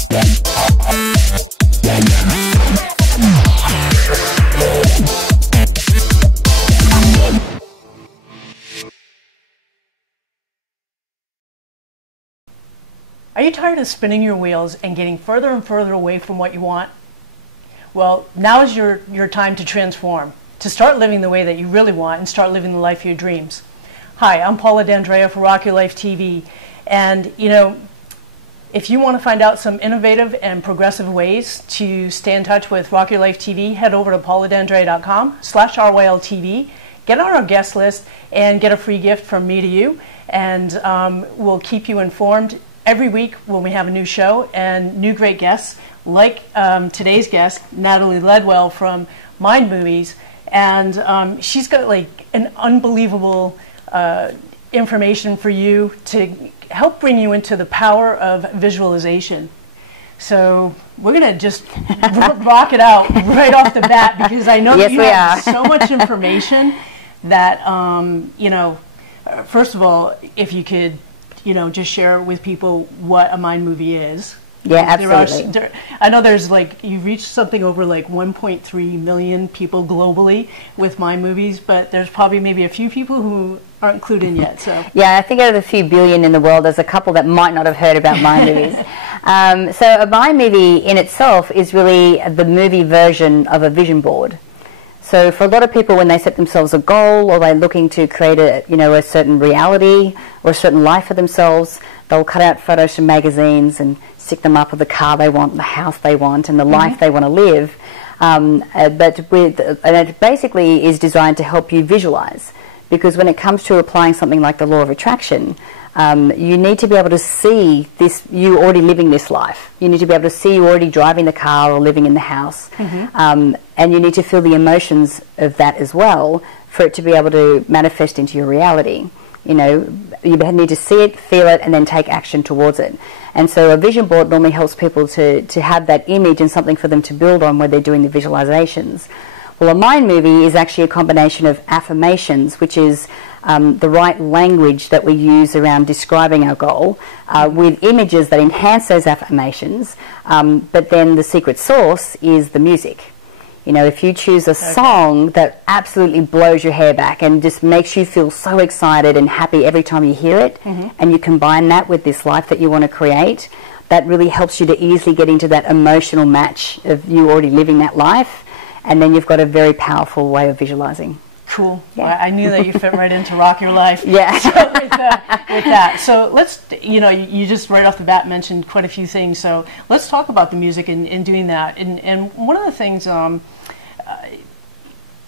Are you tired of spinning your wheels and getting further and further away from what you want? Well, now is your time to transform, to start living the way that you really want and start living the life of your dreams. Hi, I'm Paula for Rock Your Life TV, and if you want to find out some innovative and progressive ways to stay in touch with Rock Your Life TV, head over to pauladandrea.com/RYLTV, get on our guest list, and get a free gift from me to you, and we'll keep you informed every week when we have a new show and new great guests, like today's guest, Natalie Ledwell from Mind Movies, and she's got like an unbelievable information for you to help bring you into the power of visualization. So we're going to just rock it out right off the bat, because I know that you have so much information that, first of all, if you could just share with people what a mind movie is. Yeah, absolutely. I know there's you've reached something over 1.3 million people globally with mind movies, but there's probably maybe a few people who aren't included yet. So yeah, I think out of the few billion in the world, there's a couple that might not have heard about mind movies. So a mind movie in itself is really the movie version of a vision board. So for a lot of people, when they set themselves a goal, or they're looking to create a certain reality or a certain life for themselves, they'll cut out photos from magazines and stick them up with the car they want, the house they want, and the life they want to live. And it basically is designed to help you visualize, because when it comes to applying something like the law of attraction, you need to be able to see you already living this life. You need to be able to see you already driving the car or living in the house. And you need to feel the emotions of that as well for it to be able to manifest into your reality. You need to see it, feel it, and then take action towards it. And so a vision board normally helps people to have that image and something for them to build on when they're doing the visualizations. Well, a mind movie is actually a combination of affirmations, which is the right language that we use around describing our goal, with images that enhance those affirmations, but then the secret sauce is the music. If you choose a song that absolutely blows your hair back and just makes you feel so excited and happy every time you hear it, and you combine that with this life that you want to create, that really helps you to easily get into that emotional match of you already living that life, and then you've got a very powerful way of visualizing. Cool. Yeah. Well, I knew that you fit right into Rock Your Life. Yeah. So with that. So let's, you just right off the bat mentioned quite a few things. So let's talk about the music and doing that. And one of the things,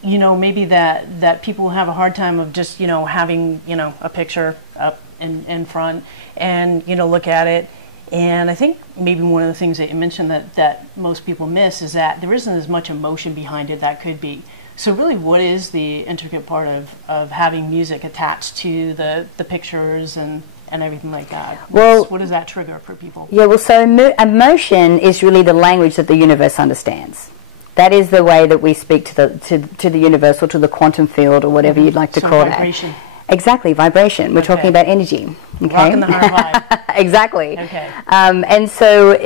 maybe that people have a hard time of just, having, a picture up in front and, look at it. And I think maybe one of the things that you mentioned that most people miss is that there isn't as much emotion behind it that could be. So really, what is the intricate part of having music attached to the pictures and everything like that? What does that trigger for people? Yeah, well, so emotion is really the language that the universe understands. That is the way that we speak to the universe, or to the quantum field, or whatever you'd like to call vibration. That. Exactly, vibration. We're talking about energy. Okay? Rocking the high vibe. Exactly. Okay. And so,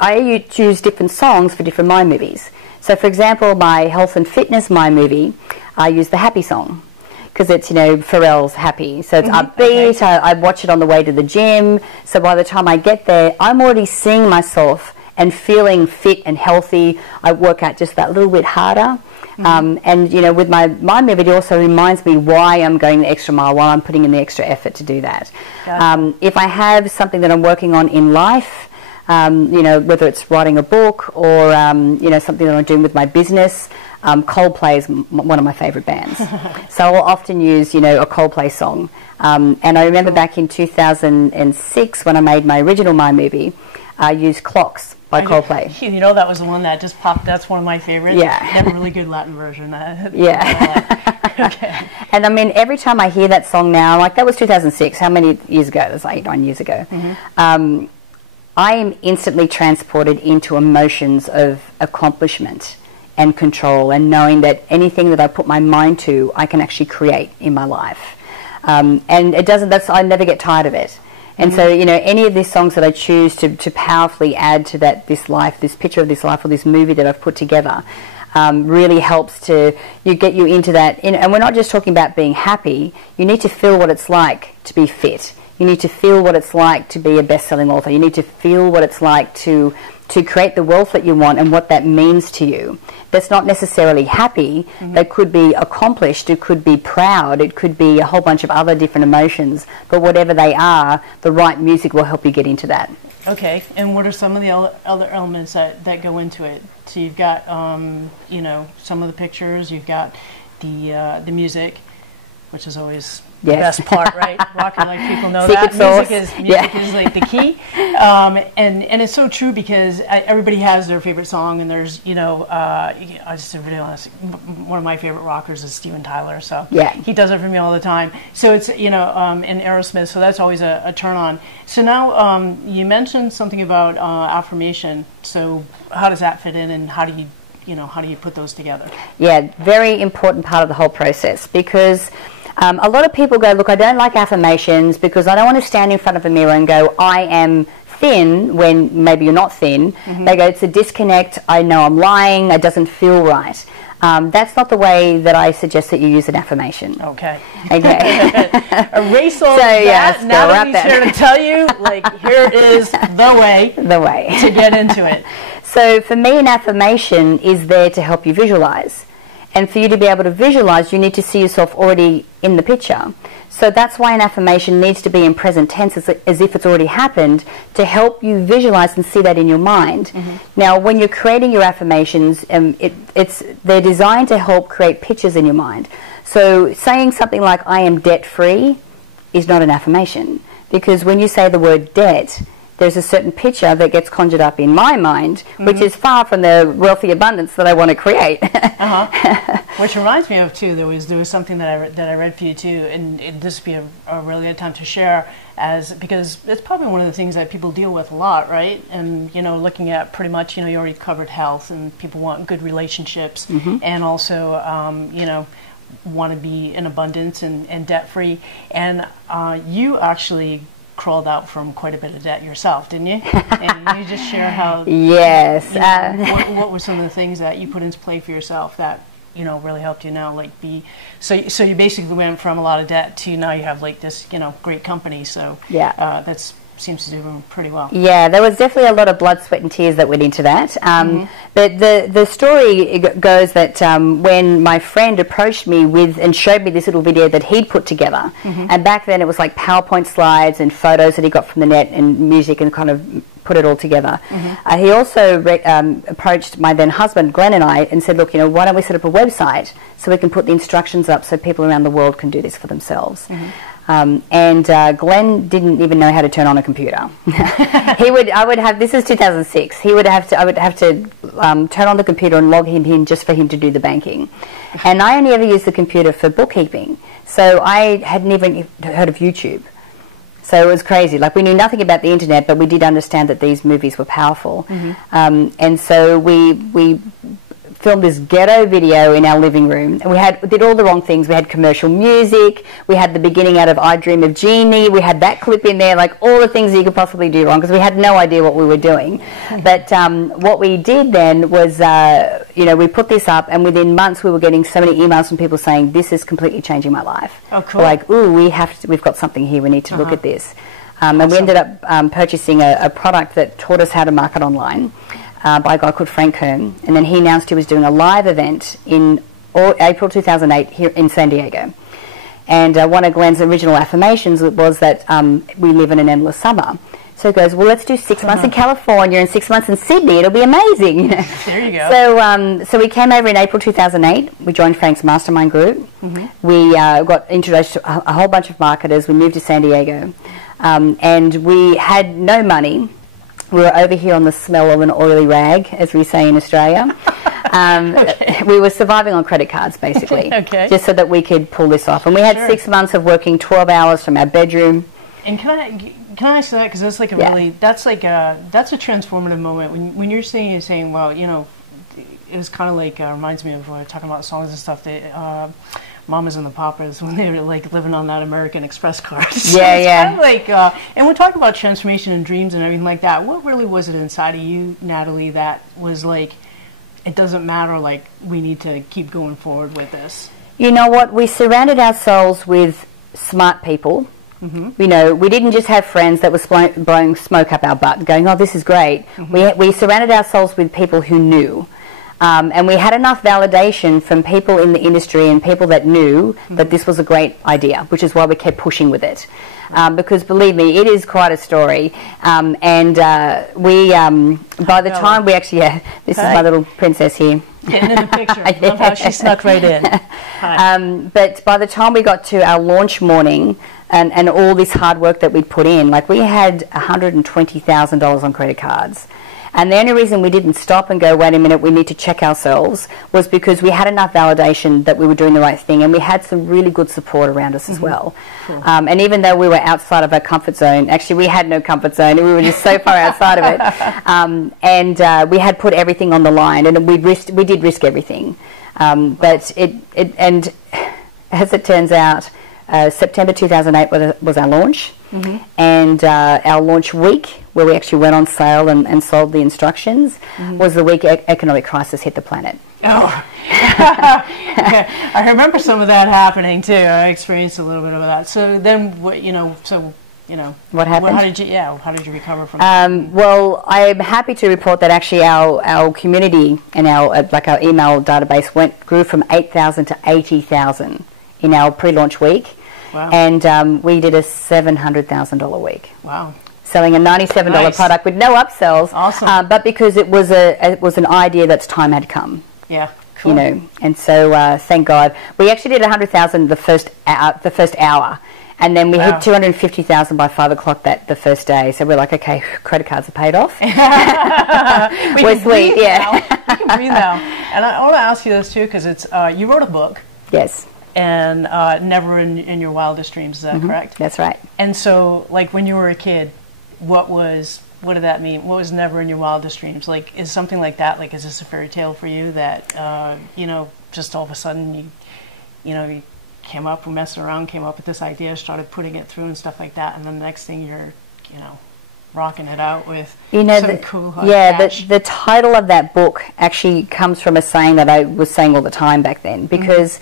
I choose different songs for different mind movies. So, for example, my health and fitness mind movie, I use the happy song, because it's, Pharrell's Happy. So it's upbeat. Okay. I watch it on the way to the gym. So by the time I get there, I'm already seeing myself and feeling fit and healthy. I work out just that little bit harder. And, with my mind movie, it also reminds me why I'm going the extra mile, why I'm putting in the extra effort to do that. If I have something that I'm working on in life, whether it's writing a book or, something that I'm doing with my business, Coldplay is one of my favourite bands. So I'll often use, a Coldplay song. And I remember back in 2006 when I made my original mind movie, I used Clocks by Coldplay. That was the one that just popped. That's one of my favorites. Yeah. They have a really good Latin version. Yeah. Okay. And I mean, every time I hear that song now, that was 2006. How many years ago? That was 8-9 years ago. I am instantly transported into emotions of accomplishment and control, and knowing that anything that I put my mind to, I can actually create in my life. And it doesn't. I never get tired of it. And so, you know, any of these songs that I choose to powerfully add to this life, this picture of this life, or this movie that I've put together, really helps to get you into that. And we're not just talking about being happy. You need to feel what it's like to be fit. You need to feel what it's like to be a best-selling author. You need to feel what it's like to create the wealth that you want and what that means to you. That's not necessarily happy. That could be accomplished. It could be proud. It could be a whole bunch of other different emotions. But whatever they are, the right music will help you get into that. Okay, and what are some of the other elements that go into it? So you've got, you know, some of the pictures. You've got the music, which is always the best part, right? Rocker, like people know Secret that. sauce. Music is like the key. And it's so true because everybody has their favorite song, and there's, you know, I just to be really honest, one of my favorite rockers is Steven Tyler, so he does it for me all the time. So it's, you know, and Aerosmith, so that's always a turn on. So now you mentioned something about affirmation. So how does that fit in, and how do you put those together? Yeah, very important part of the whole process, because a lot of people go, look, I don't like affirmations because I don't want to stand in front of a mirror and go, I am thin, when maybe you're not thin. They go, it's a disconnect, I know I'm lying, it doesn't feel right. That's not the way that I suggest that you use an affirmation. Okay. Erase all that. Natalie's here to tell you, like, here is the way to get into it. So for me, an affirmation is there to help you visualize. And for you to be able to visualize, you need to see yourself already in the picture. So that's why an affirmation needs to be in present tense, as if it's already happened, to help you visualize and see that in your mind. Now, when you're creating your affirmations, they're designed to help create pictures in your mind. So saying something like, I am debt-free, is not an affirmation. Because when you say the word debt, there's a certain picture that gets conjured up in my mind, which is far from the wealthy abundance that I want to create. Which reminds me of, too, there was something that I read for you, too, and this would be a really good time to share, because it's probably one of the things that people deal with a lot, right? And, you know, looking at pretty much, you know, you already covered health, and people want good relationships, and also, you know, want to be in abundance and debt-free. And you actually crawled out from quite a bit of debt yourself, didn't you? And you just share how... Yes. You know, what were some of the things that you put into play for yourself that, you know, really helped you now, like, so you basically went from a lot of debt to now you have, like, this, you know, great company, so that's seems to do pretty well. Yeah, there was definitely a lot of blood, sweat and tears that went into that. But the story goes that when my friend approached me and showed me this little video that he'd put together, and back then it was like PowerPoint slides and photos that he got from the net and music and kind of put it all together. He also approached my then husband, Glenn, and I, and said, look, you know, why don't we set up a website so we can put the instructions up so people around the world can do this for themselves. And Glenn didn't even know how to turn on a computer. I would have, this is 2006, I would have to turn on the computer and log him in just for him to do the banking. And I only ever used the computer for bookkeeping. So I hadn't even heard of YouTube. So it was crazy. Like, we knew nothing about the internet, but we did understand that these movies were powerful. And so we filmed this ghetto video in our living room, and we did all the wrong things. We had commercial music, we had the beginning out of I Dream of Jeannie, we had that clip in there, like all the things that you could possibly do wrong, because we had no idea what we were doing. But what we did then was, you know, we put this up, and within months we were getting so many emails from people saying, this is completely changing my life. Oh, cool. We're like, ooh, we've got something here, we need to look at this. And we ended up purchasing a product that taught us how to market online. By a guy called Frank Kern, and then he announced he was doing a live event in April 2008 here in San Diego. And one of Glenn's original affirmations was that we live in an endless summer. So he goes, well, let's do 6 months in California and 6 months in Sydney. It'll be amazing. You know? There you go. So we came over in April 2008. We joined Frank's mastermind group. We got introduced to a whole bunch of marketers. We moved to San Diego. And we had no money. We were over here on the smell of an oily rag, as we say in Australia. We were surviving on credit cards, basically, just so that we could pull this off. And we had 6 months of working 12 hours from our bedroom. And can I ask that, because that's like that's a transformative moment when you're saying, well, you know, it was kind of like reminds me of talking about songs and stuff that. Mamas and the Papas when they were like living on that American Express card. So yeah, yeah. Kind of like, and we're talking about transformation and dreams and everything like that. What really was it inside of you, Natalie, that was like, it doesn't matter, like, we need to keep going forward with this? You know what? We surrounded ourselves with smart people. Mm-hmm. You know, we didn't just have friends that were blowing smoke up our butt, going, "Oh, this is great." Mm-hmm. We surrounded ourselves with people who knew. And we had enough validation from people in the industry and people that knew that this was a great idea, which is why we kept pushing with it. Because believe me, it is quite a story. By the time we actually, this is my little princess here. Getting in the picture. I love how she snuck right in. But by the time we got to our launch morning and all this hard work that we'd put in, like we had $120,000 on credit cards. And the only reason we didn't stop and go, wait a minute, we need to check ourselves, was because we had enough validation that we were doing the right thing, and we had some really good support around us as well. Cool. And even though we were outside of our comfort zone, actually we had no comfort zone, we were just so far outside of it, we had put everything on the line, and we did risk everything. But and as it turns out, September 2008 was our launch. Mm-hmm. And our launch week, where we actually went on sale and sold the instructions, was the week economic crisis hit the planet. Oh, yeah, I remember some of that happening too. I experienced a little bit of that. So then, what happened? How did you recover from that? Well, I'm happy to report that actually our community and our email database grew from 8,000 to 80,000 in our pre-launch week. Wow. And we did a $700,000 week. Wow. Selling a $97 product with no upsells. Awesome. But because it was an idea that's time had come. Yeah. Cool. You know, and so thank God. We actually did 100,000 the first hour. And then we hit 250,000 by 5 o'clock the first day. So we're like, okay, credit cards are paid off. We're sweet, yeah. We can breathe now. And I want to ask you this too, because it's you wrote a book. Yes. And Never in Your Wildest Dreams, is that correct? That's right. And so, like, when you were a kid, what did that mean? What was Never in Your Wildest Dreams? Like, is something like that, like, is this a fairy tale for you that, just all of a sudden you came up, we messed around, came up with this idea, started putting it through and stuff like that, and then the next thing you're, rocking it out with some cool the title of that book actually comes from a saying that I was saying all the time back then, because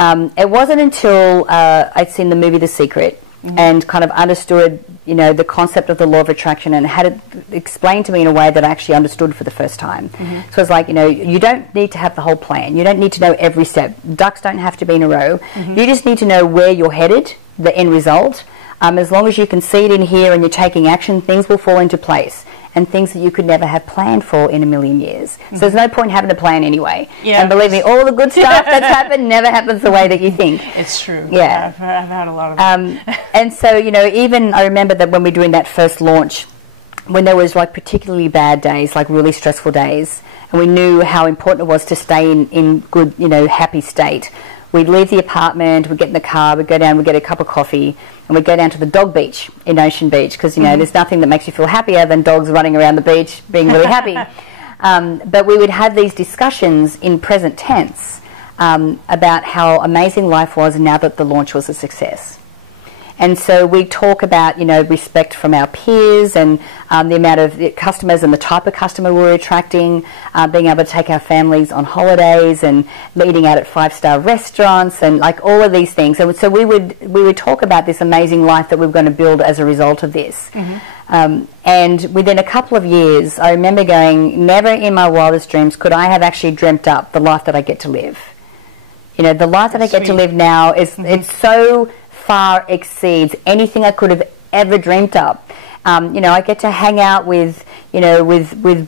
it wasn't until I'd seen the movie The Secret and kind of understood, the concept of the law of attraction and had it explained to me in a way that I actually understood for the first time. So it's like, you don't need to have the whole plan. You don't need to know every step. Ducks don't have to be in a row. You just need to know where you're headed, the end result. As long as you can see it in here and you're taking action, things will fall into place. And things that you could never have planned for in a million years. So there's no point having a plan anyway. Yeah. And believe me, all the good stuff that's happened never happens the way that you think. It's true. Yeah. I've had a lot of that. And so, even I remember that when we were doing that first launch, when there was like particularly bad days, like really stressful days, and we knew how important it was to stay in good, happy state. We'd leave the apartment, we'd get in the car, we'd go down, we'd get a cup of coffee, and we'd go down to the dog beach in Ocean Beach, because, there's nothing that makes you feel happier than dogs running around the beach being really happy. But we would have these discussions in present tense about how amazing life was now that the launch was a success. And so we talk about, respect from our peers and the amount of customers and the type of customer we're attracting, being able to take our families on holidays and eating out at 5-star restaurants and like all of these things. And so we would talk about this amazing life that we were going to build as a result of this. And within a couple of years, I remember going, never in my wildest dreams could I have actually dreamt up the life that I get to live. The life that I get to live now is it's so far exceeds anything I could have ever dreamt up. I get to hang out with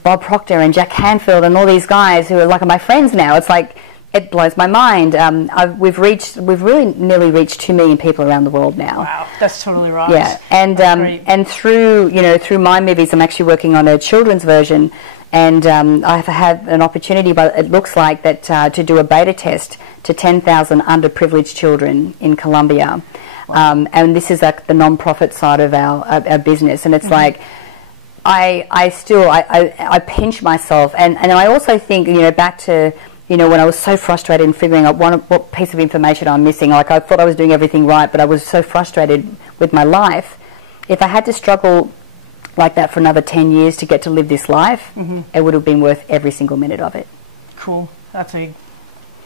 Bob Proctor and Jack Canfield and all these guys who are like my friends now. It's like, it blows my mind. We've really nearly reached 2 million people around the world now. Wow, that's totally right. Yeah, and through my movies, I'm actually working on a children's version, and I've had an opportunity, but it looks like that to do a beta test to 10,000 underprivileged children in Colombia. Wow. And this is like the non-profit side of our business, and it's like I pinch myself, and I also think back to you know, when I was so frustrated in figuring out what piece of information I'm missing. Like, I thought I was doing everything right, but I was so frustrated with my life. If I had to struggle like that for another 10 years to get to live this life, it would have been worth every single minute of it. Cool.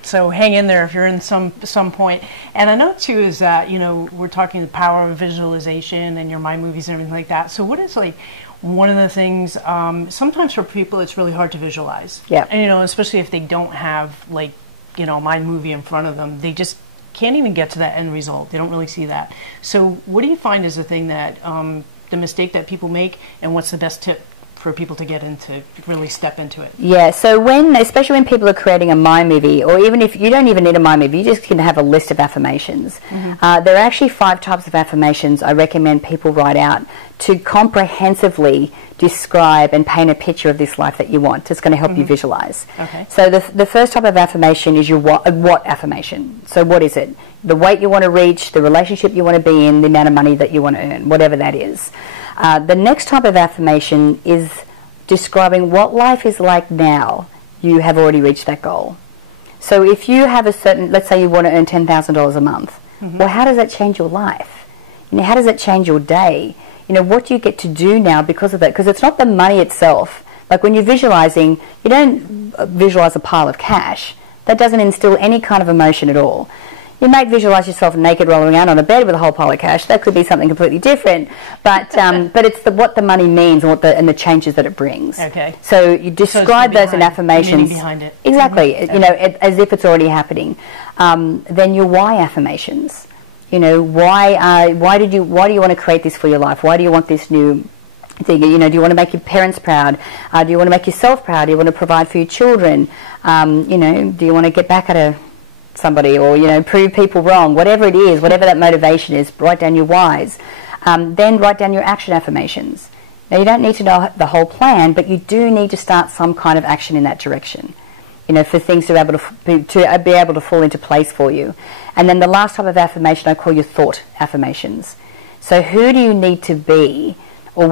So hang in there if you're in some point. And I know too is that, you know, we're talking the power of visualization and your mind movies and everything like that. So what is like one of the things, sometimes for people it's really hard to visualize. Yeah. And, you know, especially if they don't have like, you know, a mind movie in front of them, they just can't even get to that end result. They don't really see that. So what do you find is the thing that, the mistake that people make, and what's the best tip for people to get into, really step into it? Yeah, so especially when people are creating a mind movie, or even if you don't even need a mind movie, you just can have a list of affirmations. There are actually 5 types of affirmations I recommend people write out to comprehensively describe and paint a picture of this life that you want. It's going to help you visualize. Okay. So the first type of affirmation is your what affirmation. So what is it? The weight you want to reach, the relationship you want to be in, the amount of money that you want to earn, whatever that is. The next type of affirmation is describing what life is like now you have already reached that goal. So if you have a certain, let's say you want to earn $10,000 a month, well, how does that change your life? You know, how does that change your day? You know, what do you get to do now because of that? Because it's not the money itself. Like when you're visualizing, you don't visualize a pile of cash. That doesn't instill any kind of emotion at all. You might visualize yourself naked rolling around on a bed with a whole pile of cash. That could be something completely different. But but it's what the money means and the changes that it brings. Okay. So you describe those in affirmations. Behind it. Exactly. You know, as if it's already happening. Then your why affirmations. You know, why do you want to create this for your life? Why do you want this new thing? You know, do you want to make your parents proud? Do you want to make yourself proud? Do you want to provide for your children? You know, do you want to get back at somebody, or, you know, prove people wrong? Whatever it is, whatever that motivation is, write down your whys. Then write down your action affirmations. Now, you don't need to know the whole plan, but you do need to start some kind of action in that direction, you know, for things to be able to fall into place for you. And then the last type of affirmation I call your thought affirmations. So who do you need to be, or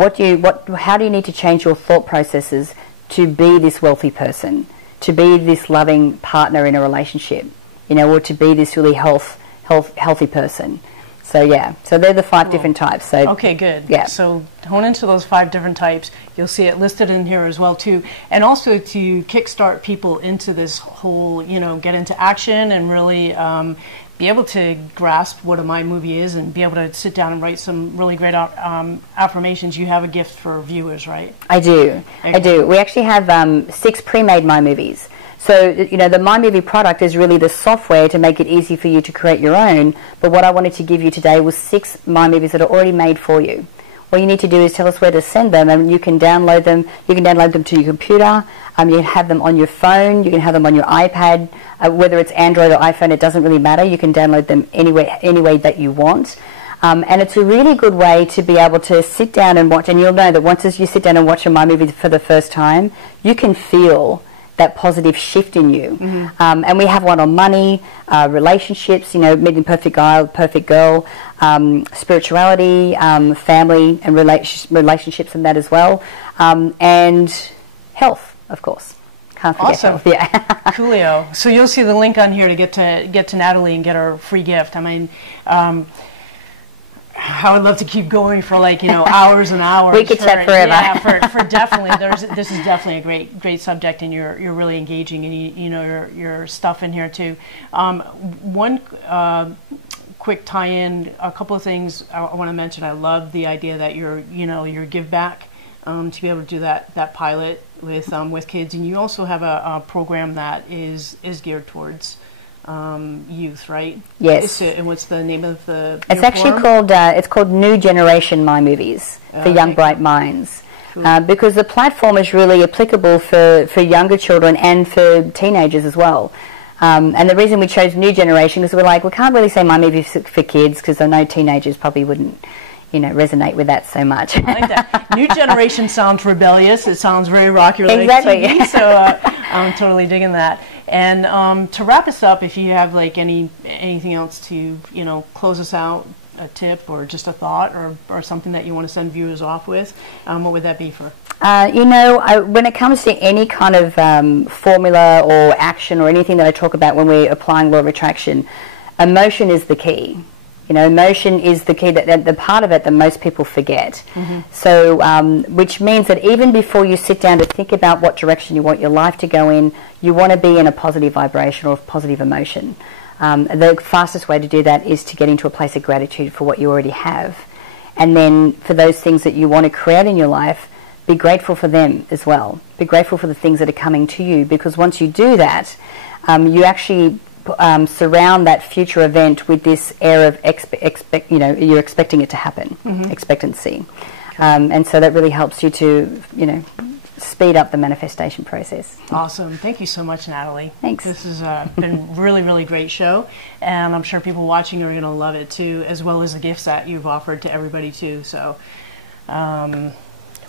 how do you need to change your thought processes to be this wealthy person, to be this loving partner in a relationship, you know, or to be this really healthy person? So yeah, so they're the 5 different types. So okay, good. Yeah. So hone into those 5 different types. You'll see it listed in here as well too, and also to kickstart people into this whole, you know, get into action and really be able to grasp what a mind movie is and be able to sit down and write some really great affirmations. You have a gift for viewers, right? I do. Okay. I do. We actually have 6 pre-made mind movies. So, you know, the mind movie product is really the software to make it easy for you to create your own. But what I wanted to give you today was 6 mind movies that are already made for you. All you need to do is tell us where to send them, and you can download them. You can download them to your computer. You can have them on your phone. You can have them on your iPad. Whether it's Android or iPhone, it doesn't really matter. You can download them any way that you want. And it's a really good way to be able to sit down and watch. And you'll know that once you sit down and watch a mind movie for the first time, you can feel that positive shift in you. And we have one on money, relationships, you know, meeting the perfect guy, perfect girl, spirituality, family and relationships and that as well, and health, of course. Can't forget health. Yeah. Coolio. So you'll see the link on here to get to Natalie and get her free gift. I mean, I would love to keep going for, like, you know, hours and hours. We could chat forever. Yeah, for definitely. This is definitely a great subject, and you're really engaging, and you know your stuff in here too. One quick tie-in, a couple of things I want to mention. I love the idea that your give back to be able to do that pilot with kids, and you also have a program that is geared towards youth, right? Yes. And what's the name of the? It's actually called New Generation Mind Movies for Young Bright Minds, because the platform is really applicable for younger children and for teenagers as well. And the reason we chose New Generation is we can't really say mind movies for kids, because I know teenagers probably wouldn't, you know, resonate with that so much. I like that. New Generation sounds rebellious. It sounds very rocky like exactly. TV, so I'm totally digging that. And to wrap us up, if you have like anything else to, you know, close us out, a tip or just a thought or something that you want to send viewers off with, what would that be for? When it comes to any kind of formula or action or anything that I talk about when we're applying law of attraction, emotion is the key. Emotion is the key, that the part of it that most people forget. So, which means that even before you sit down to think about what direction you want your life to go in, you want to be in a positive vibration or positive emotion. The fastest way to do that is to get into a place of gratitude for what you already have. And then for those things that you want to create in your life, be grateful for them as well. Be grateful for the things that are coming to you, because once you do that, you actually surround that future event with this air of you're expecting it to happen, expectancy. And so that really helps you to, speed up the manifestation process. Awesome. Thank you so much, Natalie. Thanks. This has been a really, really great show, and I'm sure people watching are going to love it too, as well as the gifts that you've offered to everybody too. So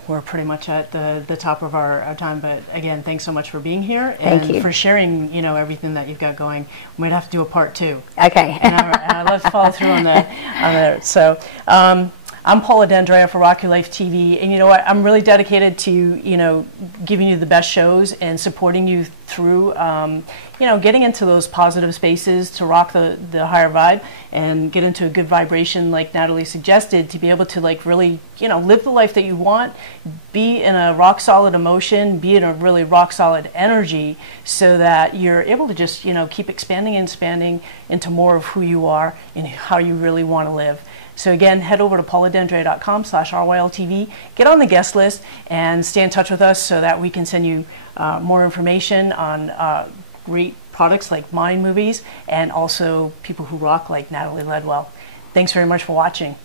we're pretty much at the top of our time, but again, thanks so much for being here and for sharing, everything that you've got going. We might have to do a part 2. Okay. And let's follow through on that. So I'm Paula D'Andrea for Rock Your Life TV, and you know what? I'm really dedicated to giving you the best shows and supporting you through getting into those positive spaces to rock the higher vibe and get into a good vibration, like Natalie suggested, to be able to really live the life that you want, be in a rock solid emotion, be in a really rock solid energy, so that you're able to just keep expanding and expanding into more of who you are and how you really want to live. So again, head over to pauladandrea.com/RYLTV, get on the guest list, and stay in touch with us so that we can send you more information on great products like Mind Movies and also people who rock like Natalie Ledwell. Thanks very much for watching.